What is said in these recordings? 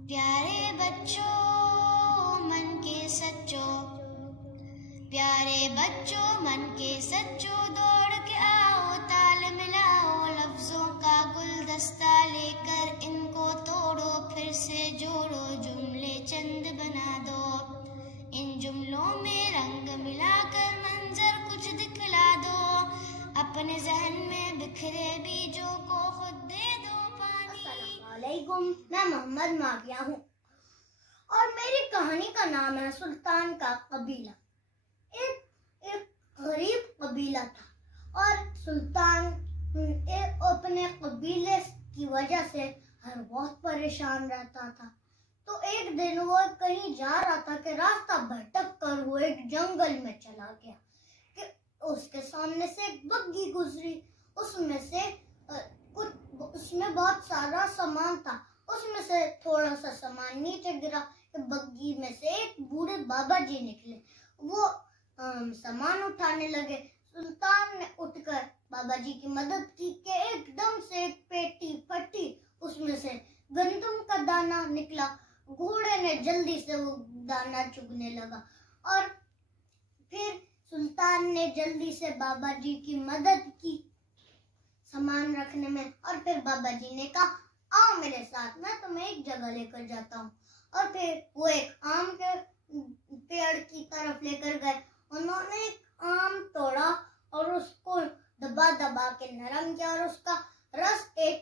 प्यारे बच्चों मन के सच्चों, प्यारे बच्चों मन के सच्चों, दौड़ के आओ ताल मिलाओ, लफ्जों का गुलदस्ता लेकर इनको तोड़ो, फिर से जोड़ो, जुमले चंद बना दो, इन जुमलों में रंग मिलाकर मंजर कुछ दिखला दो, अपने जहन में बिखरे बीजों को खुद दे दो पानी। अस्सलामुअलैकुम, मैं मोहम्मद माविया हूँ और मेरी कहानी का नाम है सुल्तान का कबीला। एक गरीब कबीला था और सुल्तान अपने कबीले की वजह से हर वक्त परेशान रहता था। तो एक दिन वो कहीं जा रहा था कि रास्ता भटक कर वो एक जंगल में चला गया कि उसके सामने से एक बग्घी गुजरी। उसमें बहुत सारा सामान था। उसमें से थोड़ा सा सामान नीचे गिरा। बग्घी में से एक बूढ़े बाबा जी निकले। वो सामान उठाने लगे। सुल्तान ने उठकर बाबा जी की मदद की कि एकदम से एक पेटी फटी, उसमें से गंदम का दाना निकला। घोड़े ने जल्दी से वो दाना चुगने लगा और फिर सुल्तान ने जल्दी से बाबा जी की मदद की सामान रखने में। और फिर बाबा जी ने कहा, आओ मेरे साथ, मैं तुम्हें एक जगह लेकर जाता हूँ। और फिर वो एक आम के पेड़ की तरफ लेकर गए। उन्होंने एक आम तोड़ा और उसको दबा दबा के नरम किया और उसका रस एक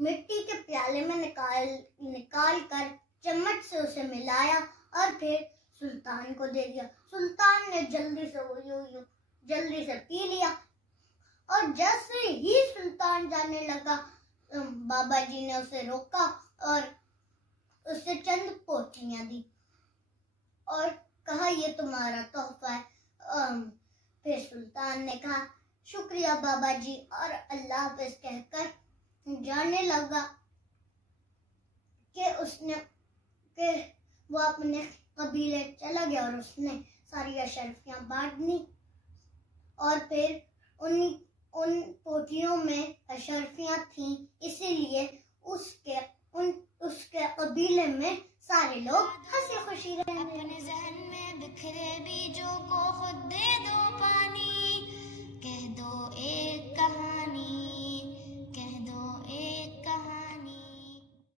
मिट्टी के प्याले में निकाल कर चम्मच से उसे मिलाया और फिर सुल्तान को दे दिया। सुल्तान ने जल्दी से पी लिया और जैसे ही सुल्तान जाने लगा, बाबा जी ने उसे रोका और उसे चंद पोटलियां दी और कहा, ये तुम्हारा तोहफा है। फिर सुल्तान ने कहा, शुक्रिया बाबा जी, और अल्लाह हाफ़िज़ कहकर जाने लगा कि वो अपने कबीले चला गया और उसने सारी अशरफियां बांट दी। और फिर उन पोटलियों में अशरफियां थीं, इसीलिए उसके कबीले में सारे लोग हंसी खुशी